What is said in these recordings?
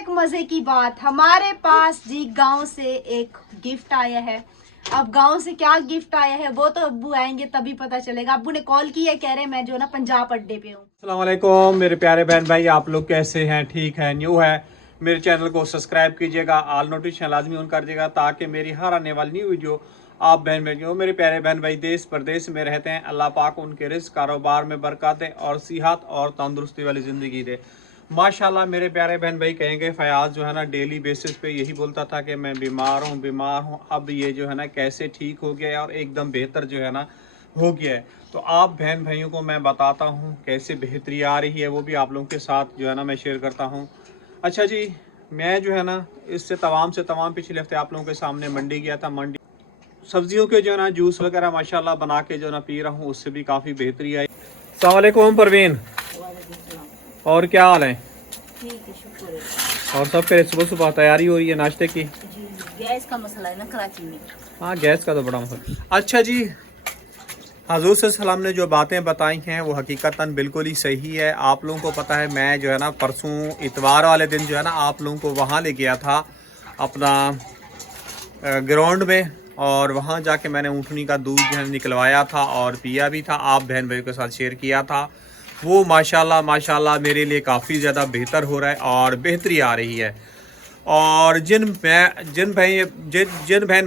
एक मजे की बात, हमारे पास जी गांव से एक गिफ्ट आया है। अब गांव से क्या गिफ्ट आया है वो तो अब्बू आएंगे तभी पता चलेगा। अब्बू ने कॉल की है, कह रहे मैं जो ना पंजाब अड्डे पे हूँ। अस्सलाम वालेकुम मेरे प्यारे बहन भाई, आप लोग कैसे हैं? ठीक है, न्यू है मेरे चैनल को सब्सक्राइब कीजिएगा, ऑल नोटिफिकेशन लाजमी ऑन कर दीजिएगा ताकि मेरी हर आने वाली न्यू वीडियो आप बहन भाई जो मेरे प्यारे बहन भाई देश प्रदेश में रहते हैं, अल्लाह पाक उनके रिस्क कारोबार में बरकत दे और सेहत और तंदुरुस्ती वाली ज़िंदगी दे। माशाल्लाह मेरे प्यारे बहन भाई कहेंगे फ़याज़ जो है ना डेली बेसिस पे यही बोलता था कि मैं बीमार हूँ। अब ये जो है ना कैसे ठीक हो गया है और एकदम बेहतर जो है ना हो गया है। तो आप बहन भाइयों को मैं बताता हूँ कैसे बेहतरी आ रही है, वो भी आप लोगों के साथ जो है ना मैं शेयर करता हूँ। अच्छा जी, मैं जो है ना इससे तमाम पिछले हफ्ते आप लोगों के सामने मंडी गया था। मंडी सब्जियों के जो है ना जूस वगैरह माशाल्लाह बना के जो है ना पी रहा हूँ, उससे भी काफ़ी बेहतरी आई। अस्सलाम वालेकुम परवीन, और क्या हाल है? ठीक है, शुक्र है। और सब फिर सुबह सुबह तैयारी हो रही है नाश्ते की? जी, गैस का मसला है ना कराची में। हाँ, गैस का तो बड़ा मसला। अच्छा जी, हजूर सल्लल्लाहु ने जो बातें बताई हैं वो हकीकतन बिल्कुल ही सही है। आप लोगों को पता है मैं जो है ना परसों इतवार वाले दिन जो है ना आप लोगों को वहाँ ले गया था अपना ग्राउंड में, और वहाँ जाके मैंने ऊँटनी का दूध जो है निकलवाया था और पिया भी था, आप बहन भाइयों के साथ शेयर किया था। वो माशाल्लाह माशाल्लाह मेरे लिए काफ़ी ज़्यादा बेहतर हो रहा है और बेहतरी आ रही है। और जिन बहन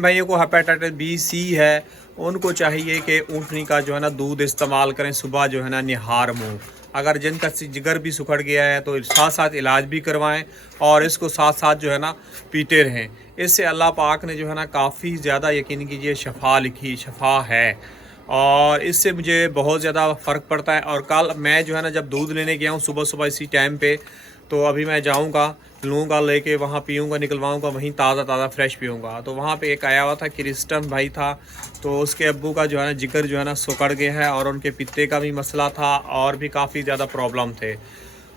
भाइयों को हेपेटाइटिस बी सी है उनको चाहिए कि ऊँटनी का जो है ना दूध इस्तेमाल करें सुबह जो है ना निहार मुँह। अगर जिनका जिगर भी सुखड़ गया है तो साथ साथ इलाज भी करवाएं और इसको साथ साथ जो है ना पीते रहें। इससे अल्लाह पाक ने जो है ना काफ़ी ज़्यादा यकीन कीजिए शफ़ा लिखी, शफ़ा है, और इससे मुझे बहुत ज़्यादा फ़र्क पड़ता है। और कल मैं जो है ना जब दूध लेने गया हूँ सुबह सुबह इसी टाइम पे, तो अभी मैं जाऊँगा लूँगा लेके वहाँ पीऊँगा, निकलवाऊँगा, वहीं ताज़ा फ्रेश पीऊँगा। तो वहाँ पे एक आया हुआ था क्रिस्टन भाई था, तो उसके अब्बू का जो है ना जिगर जो है ना सुकड़ गया है और उनके पित्ते का भी मसला था और भी काफ़ी ज़्यादा प्रॉब्लम थे।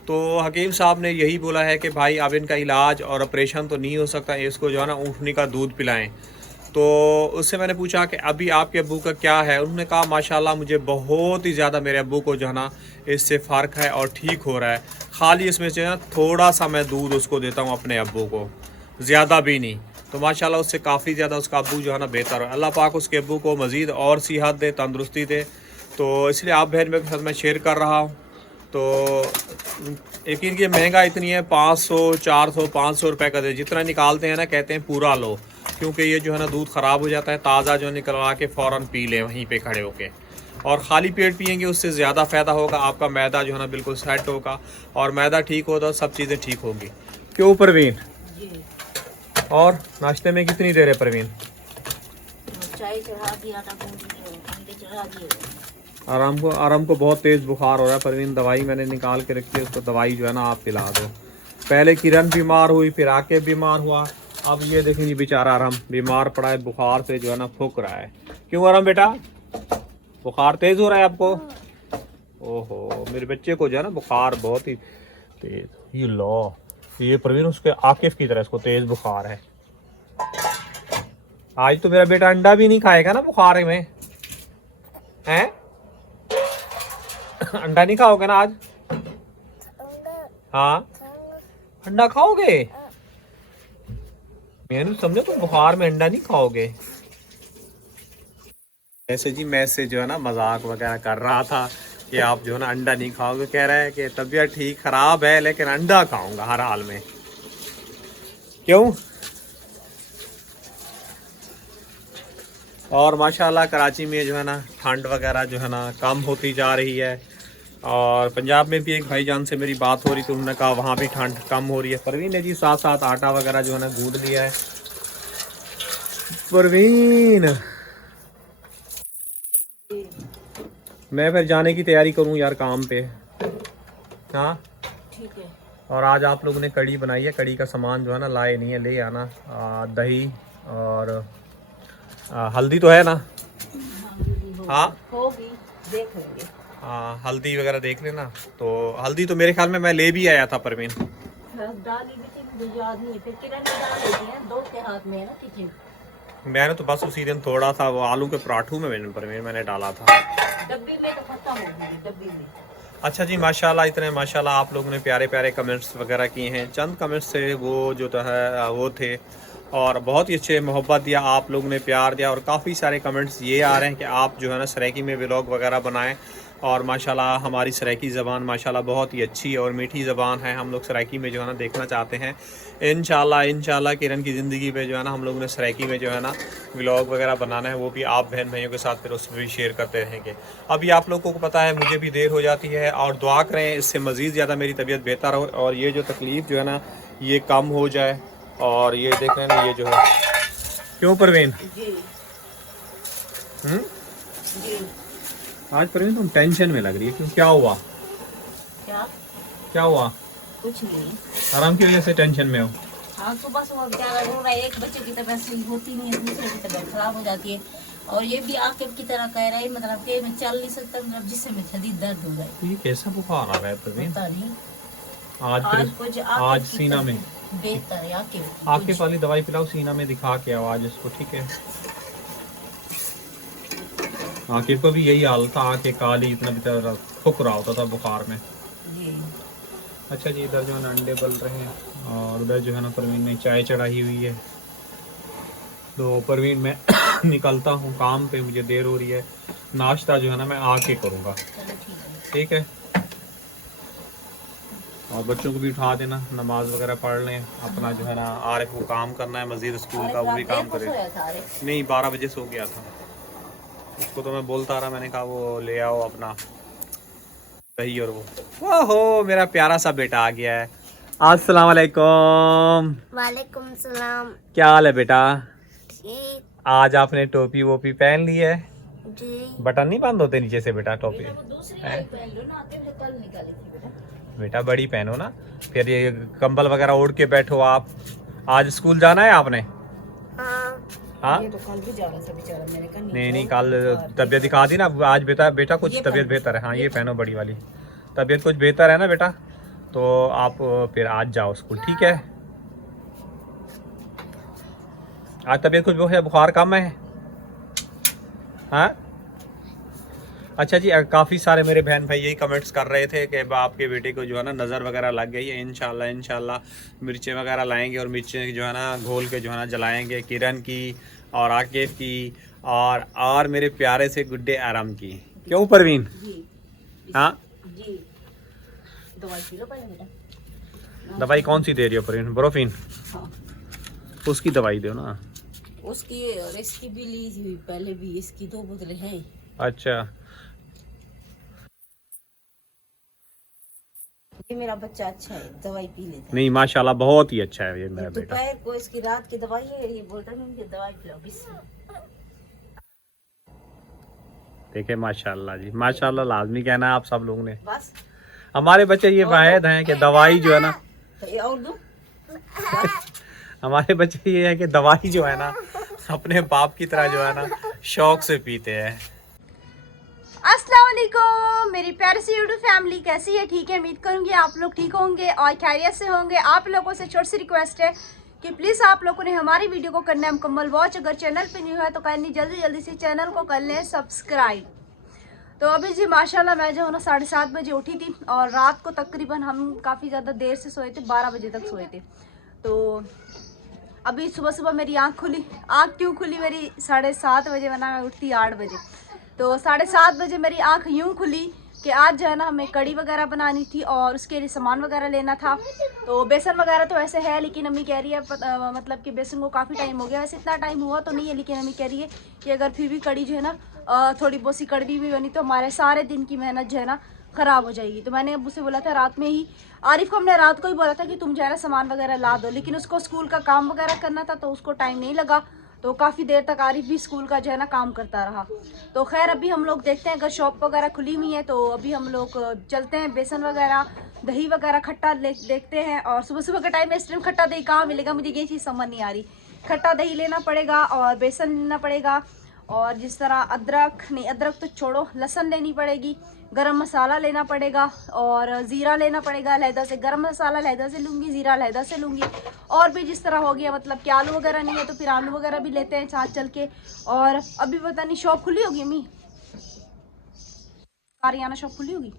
तो हकीम साहब ने यही बोला है कि भाई अब इनका इलाज और ऑपरेशन तो नहीं हो सकता, इसको जो है ना ऊँटनी का दूध पिलाएं। तो उससे मैंने पूछा कि अभी आपके अब्बू का क्या है? उन्होंने कहा माशाल्लाह मुझे बहुत ही ज़्यादा मेरे अब्बू को जो है ना इससे फ़र्क है और ठीक हो रहा है। खाली इसमें जो है ना थोड़ा सा मैं दूध उसको देता हूँ अपने अब्बू को, ज़्यादा भी नहीं। तो माशाल्लाह उससे काफ़ी ज़्यादा उसका अब्बू जो है ना बेहतर है। अल्लाह पाक उसके अब्बू को मज़ीद और सेहत दे, तंदुरुस्ती दे। तो इसलिए आप बहन मेरे साथ मैं शेयर कर रहा हूँ। तो यकीन की महंगा इतनी है, 500 400 500 रुपये का दे, जितना निकालते हैं ना कहते हैं पूरा लो, क्योंकि ये जो है ना दूध ख़राब हो जाता है। ताज़ा जो निकलवा के फ़ौरन पी लें वहीं पे खड़े होके, और ख़ाली पेट पियेंगे उससे ज़्यादा फ़ायदा होगा। आपका मैदा जो है ना बिल्कुल सेट होगा, और मैदा ठीक हो तो सब चीज़ें ठीक होंगी। क्यों परवीन? जी, और नाश्ते में कितनी देर है परवीन? चाय चढ़ा दिया था, अंडे चढ़ा दिए। आराम को बहुत तेज़ बुखार हो रहा है परवीन। दवाई मैंने निकाल के रखी है, उसको दवाई जो है ना आप पिला दो। पहले किरण बीमार हुई, फिर आके बीमार हुआ, अब ये देखेंगे बेचारा आराम बीमार पड़ा है, बुखार से जो है ना फूक रहा है। क्यों आराम बेटा, बुखार तेज़ हो रहा है आपको? ओहो, मेरे बच्चे को जो है ना बुखार बहुत ही तेज़। ये लो, ये परवीन उसके आकिफ की तरह इसको तेज़ बुखार है। आज तो मेरा बेटा अंडा भी नहीं खाएगा ना बुखार में, हैं? अंडा नहीं खाओगे ना आज? हाँ, अंडा खाओगे? मैंने समझा तुम बुखार में अंडा नहीं खाओगे। ऐसे जी मैं से जो है ना मजाक वगैरह कर रहा था कि आप जो है ना अंडा नहीं खाओगे। कह रहा है कि तबीयत ठीक खराब है लेकिन अंडा खाऊंगा हर हाल में। क्यों? और माशाल्लाह कराची में जो है ना ठंड वगैरह जो है ना कम होती जा रही है, और पंजाब में भी एक भाईजान से मेरी बात हो रही तो उन्होंने कहा वहाँ भी ठंड कम हो रही है। परवीन ने जी साथ साथ आटा वगैरह जो है ना गूंद लिया है। परवीन, मैं फिर जाने की तैयारी करूँ यार काम पे। हाँ ठीक है। और आज आप लोगों ने कड़ी बनाई है, कड़ी का सामान जो है ना लाए नहीं है, ले आना। दही और हल्दी तो है ना? हाँ होगी, देख लेंगे। हल्दी वगैरह देख लेना। तो हल्दी तो मेरे ख्याल में मैं ले भी आया था परवीन। डाली भी थी, मुझे याद नहीं है, फिर किरण ने डाल देती है, दो के हाथ में है ना किचन। मैंने तो बस उसी दिन थोड़ा सा वो आलू के पराठों में मैंने डाला था। डब्बी में तो खत्म हो गई, डब्बी में। अच्छा जी, माशाल्लाह, इतने माशाल्लाह आप लोगों ने प्यारे प्यारे कमेंट्स वगैरह किए हैं। चंद कमेंट्स थे वो जो तो है वो थे, और बहुत ही अच्छे मोहब्बत दिया आप लोगों ने, प्यार दिया। और काफ़ी सारे कमेंट्स ये आ रहे हैं कि आप जो है ना सराइकी में व्लॉग वगैरह बनाएं। और माशाल्लाह हमारी सराइकी ज़बान माशाल्लाह बहुत ही अच्छी और मीठी ज़बान है। हम लोग सराइकी में जो है ना देखना चाहते हैं। इंशाल्लाह किरण की ज़िंदगी पे जो है ना हम लोगों ने सराइकी में जो है ना व्लॉग वगैरह बनाना है, वो भी आप बहन भाइयों के साथ फिर उसमें भी शेयर करते रहेंगे। अभी आप लोगों को पता है मुझे भी देर हो जाती है, और दुआ करें इससे मज़ीद ज़्यादा मेरी तबीयत बेहतर हो और ये जो तकलीफ़ जो है ना ये कम हो जाए। और ये देख रहे हैं ना, ये जो है, क्यों परवीन? जी हम्म, जी। आज परवीन तुम टेंशन में लग रही है, क्यों, क्या हुआ? क्या? क्या हुआ? कुछ नहीं। आराम की वजह से टेंशन में हो? हाँ, सुबह सुबह बेचारा रो रहा है। एक बच्चे की तबीयत सही होती नहीं है, दूसरे की तबीयत खराब हो जाती है। और ये भी आकिब की तरह कह रहा है, मतलब कि मैं चल नहीं सकता, मतलब जिससे में शदीद दर्द हो रहा है। ये कैसा बुखार आ रहा है परवीन? पता नहीं। आज कुछ आज सीना में बेहतर है। आकिब वाली दवाई पिलाओ, सीना में दिखा के आओ आज इसको, ठीक है? आकिब को भी यही हाल था, आके काली इतना बेचारा फुक रहा होता था बुखार में। जी। अच्छा जी, इधर जो है ना अंडे बल रहे हैं, और उधर जो है ना परवीन ने चाय चढ़ाई हुई है। तो परवीन मैं निकलता हूँ काम पे, मुझे देर हो रही है। नाश्ता जो है ना मैं आके करूँगा, चलो ठीक है। ठीक है? और बच्चों को भी उठा देना, नमाज वगैरह पढ़ लें अपना, जो है ना आरिफ को काम करना है मज़ीद स्कूल का, वो भी काम करे। नहीं, 12 बजे सो गया था, उसको तो मैं बोलता रहा, मैंने कहा वो ले आओ अपना दही और वो। ओहो, मेरा प्यारा सा बेटा आ गया है। अस्सलाम वालेकुम। वालेकुम सलाम। क्या हाल है बेटा? ठीक। आज आपने टोपी वोपी पहन ली है? जी। बटन नहीं बंद होते नीचे से बेटा टोपी? दूसरी वाली पहन लो ना, आते हुए कल निकाली थी बेटा। बेटा बड़ी पहनो ना, फिर ये कंबल वगैरह ओढ़ के बैठो आप। आज स्कूल जाना है आपने? हाँ। हाँ? ये तो कल भी जा रहा था बेचारा, मैंने कहा नहीं, कल तबीयत दिखा दी ना, आज बेटा कुछ ये तबीयत पहनो, बेहतर है। हाँ, ये ये पहनो बड़ी वाली, तबीयत कुछ बेहतर है ना बेटा, तो आप फिर आज जाओ स्कूल, ठीक है? आज तबीयत कुछ वो है, बुखार कम है? हाँ? अच्छा जी, काफ़ी सारे मेरे बहन भाई यही कमेंट्स कर रहे थे कि आपके बेटे को जो है ना नज़र वगैरह लग गई है। इंशाल्लाह मिर्चें वगैरह लाएंगे, और मिर्चें जो है ना घोल के जो है ना जलाएंगे, किरण की और आकिब की और मेरे प्यारे से गुड्डे आराम की। क्यों परवीन? जी। हाँ जी। दवाई पी लो पहले बेटा। दवाई कौन सी दे रही हो परवीन? ब्रोफिन? हाँ। उसकी दवाई दो ना। उसकी और इसकी भी ली हुई पहले भी, इसकी 2 बोतलें हैं। अच्छा, ये मेरा बच्चा अच्छा है, दवाई पी लेता है। नहीं माशाल्लाह बहुत ही अच्छा है ये मेरा बेटा। दोपहर को इसकी रात की दवाई है, ये बोलता है मुझे दवाई पिलाओ बिस। देखे माशाल्लाह जी, माशाल्लाह लाजमी कहना है आप सब लोगों ने। बस। हमारे बच्चे ये वाहिद हैं कि दवाई जो है ना, तो ये और दो। हमारे बच्चे ये है कि दवाई जो है ना अपने बाप की तरह जो है ना शौक से पीते हैं। अस्सलाम वालेकुम मेरी प्यारी सी यूट्यूब फैमिली, कैसी है? ठीक है, उम्मीद करूंगी आप लोग ठीक होंगे और खैरियत से होंगे। आप लोगों से छोटी सी रिक्वेस्ट है कि प्लीज़ आप लोगों ने हमारी वीडियो को करना है मुकम्मल वॉच। अगर चैनल पे न्यू है तो करनी जल्दी से चैनल को कर लें सब्सक्राइब। तो अभी जी माशाल्लाह मैं जो है ना 7:30 बजे उठी थी, और रात को तकरीबन हम काफ़ी ज़्यादा देर से सोए थे, 12 बजे तक सोए थे। तो अभी सुबह मेरी आँख खुली। आँख क्यों खुली मेरी? 7:30 बजे, वरना मैं उठती 8 बजे। तो 7:30 बजे मेरी आँख यूँ खुली कि आज जो है ना हमें कड़ी वगैरह बनानी थी और उसके लिए सामान वगैरह लेना था। तो बेसन वगैरह तो ऐसे है, लेकिन अम्मी कह रही है मतलब कि बेसन को काफ़ी टाइम हो गया। वैसे इतना टाइम हुआ तो नहीं है, लेकिन अम्मी कह रही है कि अगर फिर भी कड़ी जो है ना थोड़ी बहुत सी कड़वी भी बनी तो हमारे सारे दिन की मेहनत जो है ना ख़राब हो जाएगी। तो मैंने अब्बू से बोला था रात में ही, आरिफ को हमने रात को ही बोला था कि तुम जो है ना सामान वगैरह ला दो, लेकिन उसको स्कूल का काम वगैरह करना था तो उसको टाइम नहीं लगा। तो काफ़ी देर तक आरिफ भी स्कूल का जो है ना काम करता रहा। तो खैर अभी हम लोग देखते हैं, अगर शॉप वगैरह खुली हुई है तो अभी हम लोग चलते हैं, बेसन वगैरह दही वगैरह खट्टा देखते हैं। और सुबह के टाइम में इस टाइम खट्टा दही कहाँ मिलेगा, मुझे ये चीज़ समझ नहीं आ रही। खट्टा दही लेना पड़ेगा और बेसन लेना पड़ेगा, और जिस तरह अदरक तो छोड़ो, लहसुन लेनी पड़ेगी, गरम मसाला लेना पड़ेगा और ज़ीरा लेना पड़ेगा लहदा से। गरम मसाला लहदा से लूँगी, ज़ीरा लहदा से लूँगी। और भी जिस तरह हो गया, मतलब कि आलू वगैरह नहीं है तो फिर आलू वगैरह भी लेते हैं साथ चल के। और अभी पता नहीं शॉप खुली होगी अम्मी, कारियाना शॉप खुली होगी?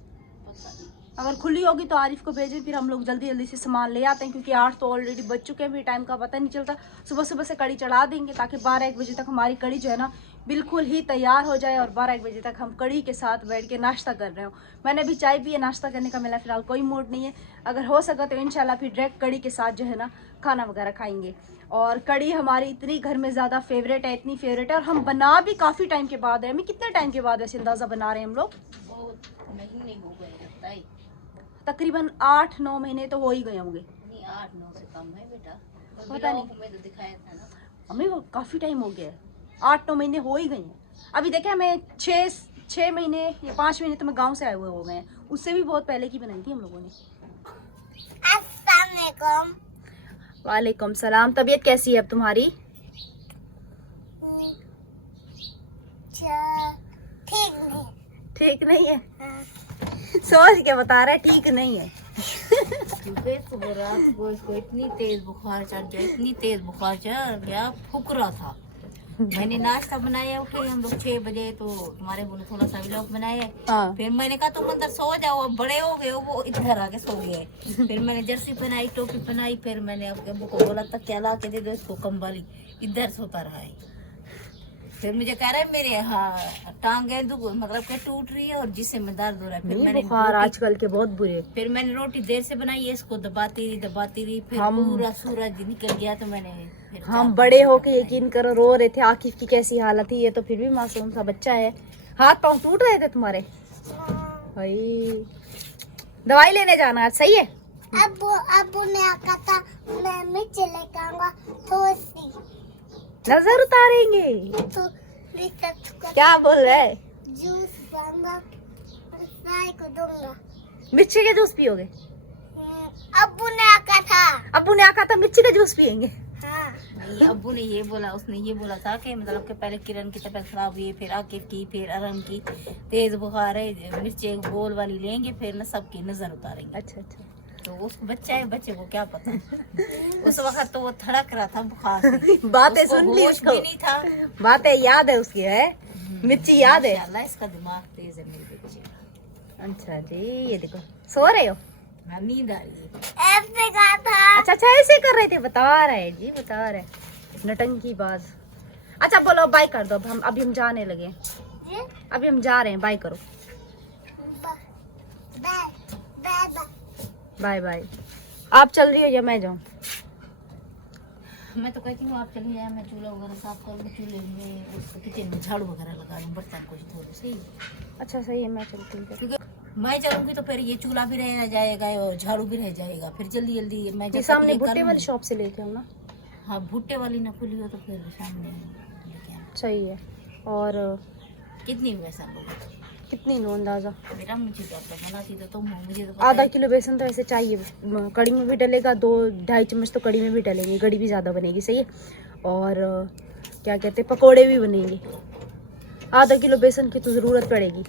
अगर खुली होगी तो आरिफ को भेजें, फिर हम लोग जल्दी जल्दी से सामान ले आते हैं, क्योंकि 8 तो ऑलरेडी बज चुके हैं, फिर टाइम का पता नहीं चलता। सुबह सुबह से कड़ी चढ़ा देंगे ताकि 12-1 बजे तक हमारी कड़ी जो है ना बिल्कुल ही तैयार हो जाए, और 12-1 बजे तक हम कड़ी के साथ बैठ के नाश्ता कर रहे हो। मैंने भी चाय पी है, नाश्ता करने का मेरा फिलहाल कोई मूड नहीं है। अगर हो सका तो इंशाल्लाह फिर डायरेक्ट कड़ी के साथ जो है ना खाना वगैरह खाएंगे। और कड़ी हमारी इतनी घर में ज़्यादा फेवरेट है, इतनी फेवरेट है, और हम बना भी काफ़ी टाइम के बाद है। हमें कितने टाइम के बाद वैसे अंदाज़ा बना रहे हैं हम लोग? महीने हो गए लगता है, तकरीबन 8-9 महीने तो हो ही गए होंगे। नहीं 8-9 से कम है बेटा, पता नहीं, हमें तो दिखाया था ना, हमें काफ़ी टाइम हो गया है, 8-9 महीने हो ही गए हैं। अभी देखे हमें 6 महीने या 5 महीने तो मैं गांव से आए हुए हो गए हैं, उससे भी बहुत पहले की बनाई थी हम लोगों ने। अस्सलाम वालेकुम। वालेकुम सलाम। तबीयत कैसी है अब तुम्हारी? ठीक नहीं। ठीक नहीं है? हाँ। सोच के बता रहा है ठीक नहीं है। सुबह रात को इसको इतनी तेज बुखार चढ़ गया, इतनी तेज बुखार चढ़ गया, फूक रहा था। मैंने नाश्ता बनाया, उठे हम लोग 6 बजे, तो तुम्हारे बोले थोड़ा सा व्लॉग बनाया। हाँ। फिर मैंने कहा तुम अंदर सो जाओ, अब बड़े हो गए हो, वो इधर आके सो गए। फिर मैंने जर्सी पहनाई, टोपी पहनाई, फिर मैंने आपके अब्बू को बोला तक क्या ला के दे दो इसको कंबल, इधर सोता रहा है। फिर मुझे कह रहा है मेरे टांगे मतलब के टूट रही है और जिससे में दर्द हो रहा है। फिर मैंने बुखार आजकल के बहुत बुरे। फिर मैंने रोटी देर से बनाई है, इसको दबाती रही, फिर पूरा सूरज निकल गया, तो मैंने फिर हम बड़े होके यकीन करो रो रहे थे। आकिफ की कैसी हालत थी, ये तो फिर भी मासूम सा बच्चा है। हाथ पांव टूट रहे थे तुम्हारे? भाई दवाई लेने जाना है, सही है? अब्बू ने कहा था मैं मिर्च लेकर आऊंगा, थोड़ी सी नजर उतारेंगे। तो क्या बोल रहे है? जूस पाऊंगा, साई को दूंगा। मिर्ची के जूस पियोगे? अब्बू ने कहा था। अब्बू ने आका था मिर्ची का जूस पियेंगे। हाँ। नहीं, अब्बू ने ये बोला, उसने ये बोला था कि मतलब कि पहले किरण की तबीयत खराब हुई, फिर आकिफ की, फिर अरम की तेज बुखार है, मिर्ची एक बोल वाली लेंगे, फिर ना सबकी नजर उतारेंगे। अच्छा अच्छा। तो उसको बच्चा है, बच्चे को क्या पता। उस वक्त तो वो थड़क रहा था बुखार से, बातें उसको सुन ली होश उसको, भी नहीं था। बातें याद है उसकी है, मिर्ची याद है। माशाल्लाह इसका दिमाग तेज है मेरे बच्चे का। अच्छा जी, ये देखो सो रहे हो? मैं नींद आ रही है। ऐसे कहा था। अच्छा अच्छा ऐसे कर रहे थे, बता रहे जी, बता रहे नटंकी बाज। अच्छा बोलो बाय कर दो, अब हम अभी हम जाने लगे, अभी हम जा रहे हैं, बाय करो। Bye bye. आप चल रही हो या मैं जाऊँ? मैं तो कहती हूँ आप चली जाए, मैं चूल्हा वगैरह साफ कर लूँ, चूल्हे में उसको किचन में झाड़ू वगैरह लगा लूँ, बर्तन कुछ धो लूँ। सही है? अच्छा सही है, मैं चलती हूँ। क्योंकि मैं चलूंगी तो फिर ये चूल्हा भी रह जाएगा और झाड़ू भी रह जाएगा, फिर जल्दी जल्दी मैं ये सामने भुट्टे वाली शॉप से लेके आओ ना। हाँ भुट्टे वाली ना खुली हो तो फिर सामने लेके आना। सही है। और कितनी वैसा लोग कितनी लो अंदाजा? मेरा मुझे तो बनाती तो तुम हो, मुझे तो आधा किलो बेसन तो ऐसे चाहिए, कड़ी में भी डलेगा, 2-2.5 चम्मच तो कड़ी में भी डलेंगे, कड़ी भी ज़्यादा बनेगी। सही है। और क्या कहते हैं, पकोड़े भी बनेंगे। आधा किलो बेसन की तो ज़रूरत पड़ेगी।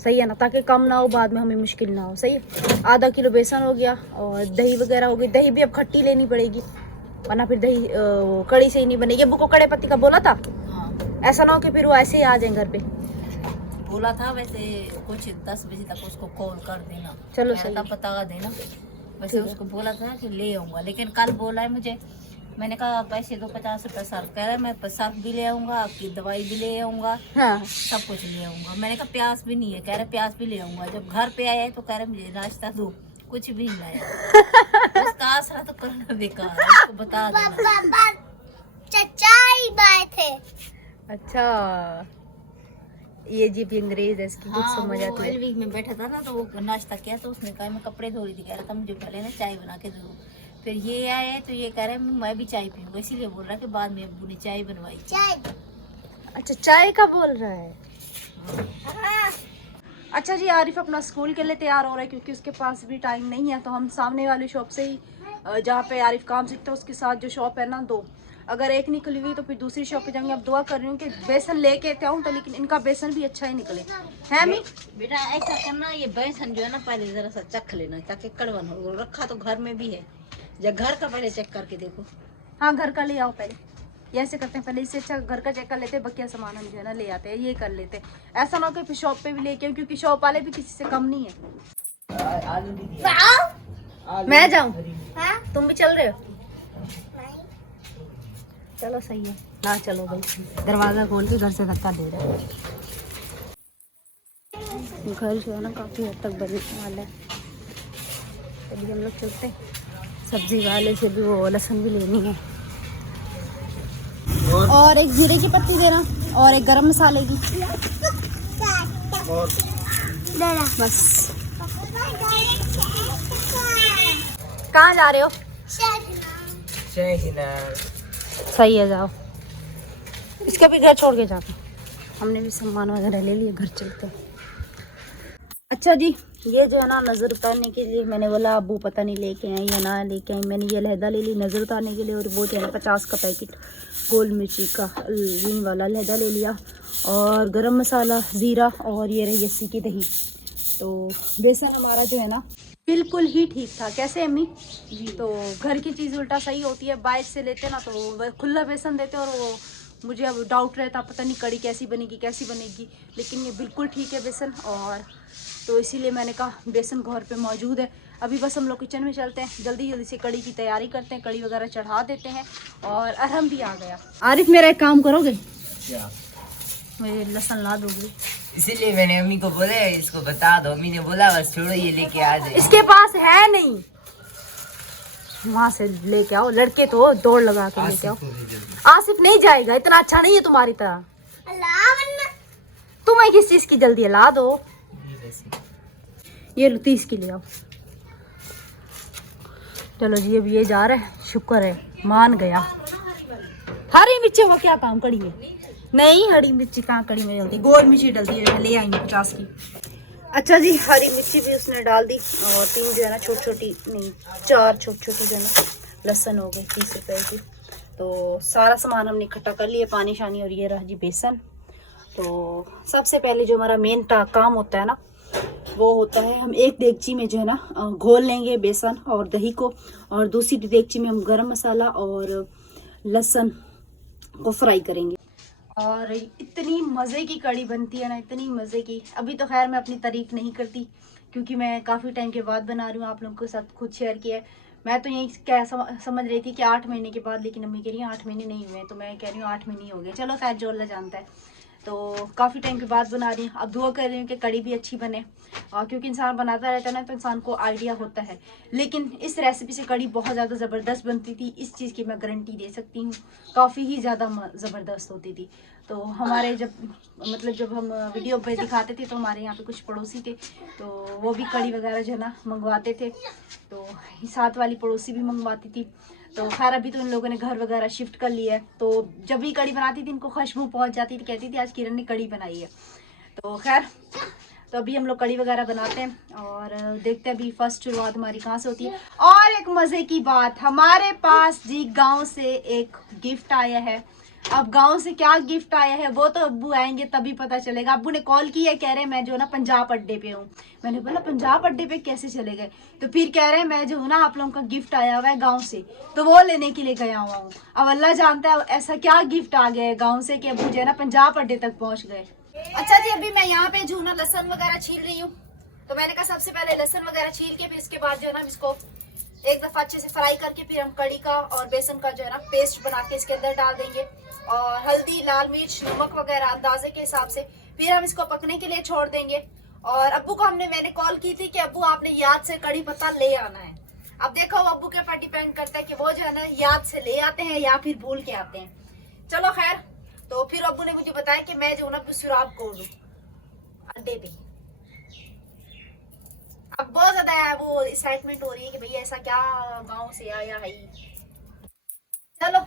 सही है ना, ताकि कम ना हो, बाद में हमें मुश्किल ना हो। सही है। आधा किलो बेसन हो गया, और दही वगैरह हो गई। दही भी अब खट्टी लेनी पड़ेगी, वरना फिर दही कड़ी से ही नहीं बनेगी। अब्बू को कड़े पत्ती का बोला था, ऐसा ना हो कि फिर वो ऐसे ही आ जाए घर पे। बोला था वैसे कुछ 10 बजे तक उसको कॉल कर देना, चलो मेरा तब बता देना। वैसे उसको बोला था कि ले आऊंगा, लेकिन कल बोला है मुझे, मैंने कहा पैसे दो 50 रुपये सर्फ, कह रहा है मैं सर्फ भी ले आऊंगा, आपकी दवाई भी ले आऊंगा, हाँ सब कुछ ले आऊंगा। मैंने कहा प्याज भी नहीं है, कह रहे प्याज भी ले आऊंगा। जब घर पे आया है तो कह रहे मुझे नाश्ता दो, कुछ भी नहीं लाया। उसका आसरा तो करना बेकार है, उसको बता देना। चचा ही बाय थे। अच्छा ये जी भी अंग्रेज है, इसकी कुछ समझ वो आती है। LV में बैठा था ना, तो वो नाश्ता किया, तो उसने कहा मैं कपड़े धो रही थी, कह रहा था मुझे पहले ना चाय बना के दो। फिर ये आया है तो ये कह रहा है मैं भी चाय पीऊंगा, इसीलिए बोल रहा है कि बाद में अब्बू ने चाय बनवाई। चाय। अच्छा चाय का बोल रहा है। हाँ। अच्छा जी, आरिफ अपना स्कूल के लिए तैयार हो रहा है, क्योंकि उसके पास भी टाइम नहीं है, तो हम सामने वाली शॉप से ही, जहाँ पे आरिफ काम सीखता है उसके साथ जो शॉप है ना, 2 अगर एक निकली हुई तो फिर दूसरी शॉप पे जाएंगे। अब दुआ कर रही हूँ कि बेसन लेके आऊँ तो, लेकिन इनका बेसन भी अच्छा ही निकले है। मी बेटा ऐसा करना, ये बेसन जो है ना पहले जरा सा चख लेना, ताकि कड़वा ना हो। रखा तो घर में भी है, जब घर का पहले चेक करके देखो। हाँ घर का ले आओ पहले, ये ऐसे करते हैं, पहले इससे अच्छा घर का चेक कर लेते हैं, बकिया सामान हम जो है ना ले आते हैं, ये कर लेते हैं। ऐसा ना हो कि फिर शॉप पे भी लेके आऊँ, क्योंकि शॉप वाले भी किसी से कम नहीं है। मैं जाऊं? हाँ? तुम भी चल रहे हो? नहीं। चलो सही है, ना चलो भाई, दरवाजा खोल के घर से धक्का दे रहे। घर जो है ना काफी हद तक बनने वाला है, अभी हम लोग चलते हैं। सब्जी वाले से भी वो लहसुन भी लेनी है, और एक जीरे की पत्ती देना, और एक गरम मसाले की, बस। कहाँ जा रहे हो? सही है, जाओ। इसका भी घर छोड़ के जाओ। हमने भी सामान वगैरह ले लिया, घर चलते हैं। अच्छा जी, ये जो है ना नज़र उतारने के लिए मैंने बोला अब्बू पता नहीं लेके आए या ना लेके आए, मैंने ये लहदा ले ली नज़र उतारने के लिए, और वो जो है ना 50 का पैकेट गोल मिर्ची का ये वाला लहदा ले लिया, और गरम मसाला, ज़ीरा, और ये रही 80 की दही। तो बेसन हमारा जो है ना बिल्कुल ही ठीक था। कैसे अम्मी जी? तो घर की चीज़ उल्टा सही होती है, बाहर से लेते ना तो वो खुला बेसन देते, और वो मुझे अब डाउट रहता पता नहीं कड़ी कैसी बनेगी, लेकिन ये बिल्कुल ठीक है बेसन। और तो इसीलिए मैंने कहा बेसन घर पे मौजूद है। अभी बस हम लोग किचन में चलते हैं, जल्दी से कड़ी की तैयारी करते हैं, कड़ी वगैरह चढ़ा देते हैं। और अरहम भी आ गया। आरिफ मेरा एक काम करोगे? क्या? मेरे लहसुन ला दोगे? इसीलिए मैंने अम्मी को बोला इसको बता दो, अम्मी ने बोला बस छोड़ो ये लेके आ जाए। इसके पास है नहीं, वहाँ से लेके आओ, लड़के तो दौड़ लगा के लेके आओ। आसिफ नहीं जाएगा, इतना अच्छा नहीं है तुम्हारी तरह। तुम्हें किस चीज की जल्दी है? ला दो। ये 30 की ले आओ। चलो जी, अब ये जा रहा है, शुक्र है मान गया। हरी मिर्ची वो क्या काम कड़ी में? नहीं, हरी मिर्ची कहाँ कड़ी में डलती, गोल मिर्ची डलती है, ले आएंगे 50 की। अच्छा जी, हरी मिर्ची भी उसने डाल दी, और 3 जो है ना छोटी छोटी, नहीं 4 छोटी छोटी जो है ना लहसुन हो गई 30 रुपए की। तो सारा सामान हमने इकट्ठा कर लिया, पानी शानी, और ये रहा जी बेसन। तो सबसे पहले जो हमारा मेन काम होता है ना, वो होता है हम एक देगची में जो है ना घोल लेंगे बेसन और दही को, और दूसरी देगची में हम गरम मसाला और लहसुन को फ्राई करेंगे। और इतनी मज़े की कड़ी बनती है ना, इतनी मज़े की। अभी तो खैर मैं अपनी तारीफ़ नहीं करती, क्योंकि मैं काफ़ी टाइम के बाद बना रही हूँ, आप लोगों के साथ खुद शेयर किया है। मैं तो यही क्या समझ रही थी कि 8 महीने के बाद, लेकिन अम्मी कह रही है 8 महीने नहीं हुए, तो मैं कह रही हूँ 8 महीने हो गए। चलो खैर, जो अल्लाह जानता है। तो काफ़ी टाइम के बाद बना रही हूँ। अब दुआ कर रही हूँ कि कड़ी भी अच्छी बने, और क्योंकि इंसान बनाता रहता है ना, तो इंसान को आइडिया होता है। लेकिन इस रेसिपी से कड़ी बहुत ज़्यादा ज़बरदस्त बनती थी, इस चीज़ की मैं गारंटी दे सकती हूँ। काफ़ी ही ज़्यादा ज़बरदस्त होती थी। तो हमारे जब हम वीडियो पे दिखाते थे, तो हमारे यहाँ पे कुछ पड़ोसी थे, तो वो भी कड़ी वगैरह जो है ना मंगवाते थे। तो साथ वाली पड़ोसी भी मंगवाती थी। तो खैर अभी तो इन लोगों ने घर वगैरह शिफ्ट कर लिया है, तो जब भी कड़ी बनाती थी इनको खुशबू पहुंच जाती थी, कहती थी आज किरण ने कड़ी बनाई है। तो खैर, तो अभी हम लोग कड़ी वगैरह बनाते हैं, और देखते हैं अभी फर्स्ट शुरुआत हमारी कहाँ से होती है। और एक मज़े की बात, हमारे पास जी गांव से एक गिफ्ट आया है। अब गांव से क्या गिफ्ट आया है वो तो अब्बू आएंगे तभी पता चलेगा। अब्बू ने कॉल की है, कह रहे हैं मैं जो ना पंजाब अड्डे पे हूँ। मैंने बोला पंजाब अड्डे पे कैसे चले गए? तो फिर कह रहे हैं मैं जो हूँ ना आप लोगों का गिफ्ट आया हुआ है गांव से, तो वो लेने के लिए गया हुआ हूँ। अब अल्लाह जानता है ऐसा क्या गिफ्ट आ गया है गाँव से कि अब्बू जो है ना पंजाब अड्डे तक पहुँच गए। अच्छा जी, अभी मैं यहाँ पे जो है ना लहसुन वगैरह छील रही हूँ। तो मैंने कहा सबसे पहले लहसुन वगैरह छील के, फिर इसके बाद जो है ना इसको एक दफा अच्छे से फ्राई करके, फिर हम कड़ी का और बेसन का जो है ना पेस्ट बना के इसके अंदर डाल देंगे, और हल्दी, लाल मिर्च, नमक वगैरह अंदाजे के हिसाब से। फिर हम इसको पकने के लिए छोड़ देंगे। और अब्बू को मैंने कॉल की थी कि अब्बू आपने याद से कड़ी पत्ता ले आना है। अब देखो अब्बू के ऊपर डिपेंड करता है कि वो जो है ना याद से ले आते हैं या फिर भूल के आते हैं। चलो खैर, तो फिर अब्बू ने मुझे बताया कि मैं जो ना सुराब को लूं अड्डे पे। अब बहुत ज्यादा वो एक्साइटमेंट हो रही है कि भैया ऐसा क्या गांव से आया है। चलो,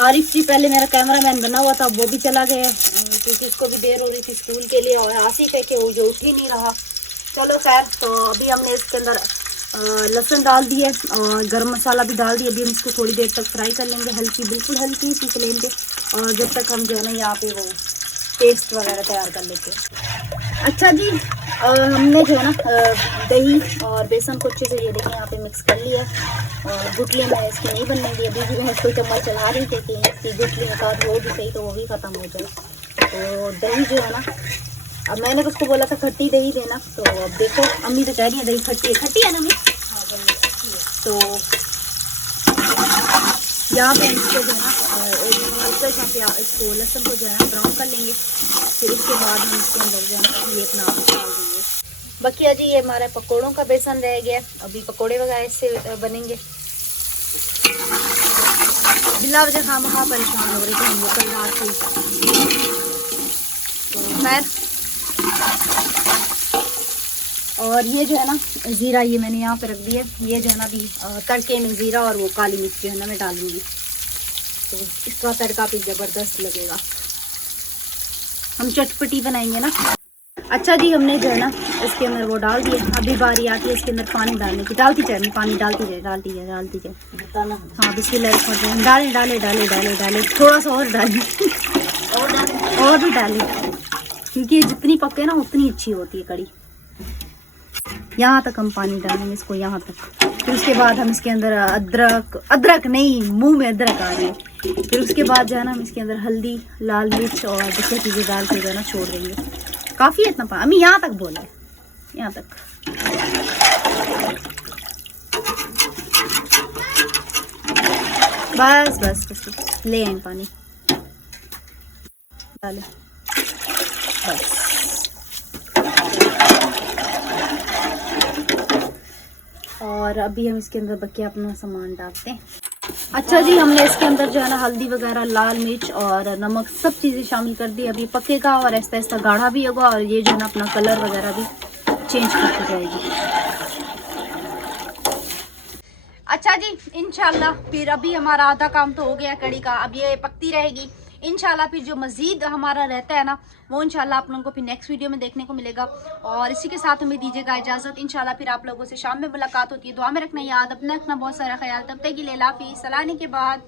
आरिफ जी पहले मेरा कैमरामैन बना हुआ था, वो भी चला गया क्योंकि उसको भी देर हो रही थी स्कूल के लिए, और आसिफ है कि वो जो उठ ही नहीं रहा। चलो खैर, तो अभी हमने इसके अंदर लहसुन डाल दिए और गरम मसाला भी डाल दिया। अभी हम इसको थोड़ी देर तक फ्राई कर लेंगे, बिल्कुल हल्की सी फ्लेम पे, और जब तक हम जो है ना यहाँ पे वो पेस्ट वगैरह तैयार कर लेते हैं। अच्छा जी, हमने जो है ना दही और बेसन को अच्छे से ये देखें यहाँ पे मिक्स कर लिया, और गुटली में इसकी नहीं बनने दी। अभी भी मैं इसको चम्मच चला रही थी कि इसकी गुटली में काट हो भी सही तो वो भी ख़त्म हो जाए। तो दही जो है ना अब मैंने उसको बोला था खट्टी दही देना, तो अब देखो अम्मी तो कह रही है दही खट्टी है ना अम्मी। तो यहाँ पे इसको जो है ना इसको लहसुन को जो है ना ब्राउन कर लेंगे, फिर उसके बाद हम इसके अंदर जो है ना ये अपना डाल देंगे। बकिया जी ये हमारा पकोड़ों का बेसन रह गया, अभी पकोड़े वगैरह इससे बनेंगे। बिल्ला वजह खामखा परेशान हो रही थी हम लोग कल रात से। तो खैर, और ये जो है ना ज़ीरा ये मैंने यहाँ पे रख दिया, ये जो है ना अभी तड़के में ज़ीरा और वो काली मिर्च जो है ना मैं डालूंगी, तो इसका तड़का भी ज़बरदस्त लगेगा। हम चटपटी बनाएंगे ना। अच्छा जी, हमने जो है ना इसके अंदर वो डाल दिया, अभी बारी आती है इसके अंदर पानी डालने की। डालती जाए पानी, डालती जाए। हाँ बिस्मिल्लाह, डाले थोड़ा सा और डालें और भी डालें, क्योंकि जितनी पके ना उतनी अच्छी होती है कड़ी। यहाँ तक हम पानी डालेंगे इसको, यहाँ तक। फिर उसके बाद हम इसके अंदर अदरक नहीं, मुंह में अदरक आ रही है। फिर उसके बाद जो है ना हम इसके अंदर हल्दी, लाल मिर्च और दूसरी चीज़ें डाल के जो है ना छोड़ देंगे। काफ़ी है इतना पानी, अम्मी यहाँ तक बोला है, यहाँ तक। बस ले आए पानी, डालें बस। और अभी हम इसके अंदर बकिया अपना सामान डालते हैं। अच्छा जी, हमने इसके अंदर जो है ना हल्दी वगैरह, लाल मिर्च और नमक सब चीज़ें शामिल कर दी। अभी पकेगा और ऐसा ऐसा गाढ़ा भी होगा, और ये जो है ना अपना कलर वगैरह भी चेंज करती जाएगी। अच्छा जी, इंशाल्लाह फिर अभी हमारा आधा काम तो हो गया कड़ी का, अब ये पकती रहेगी। इंशाल्लाह फिर जो मज़ीद हमारा रहता है ना वो इंशाल्लाह आप लोगों को फिर नेक्स्ट वीडियो में देखने को मिलेगा। और इसी के साथ हमें दीजिएगा इजाज़त। इंशाल्लाह फिर आप लोगों से शाम में मुलाकात होती है। दुआ में रखना याद, अपना रखना बहुत सारा ख्याल। तब तक के लिए हाफिज़, सलाने के बाद।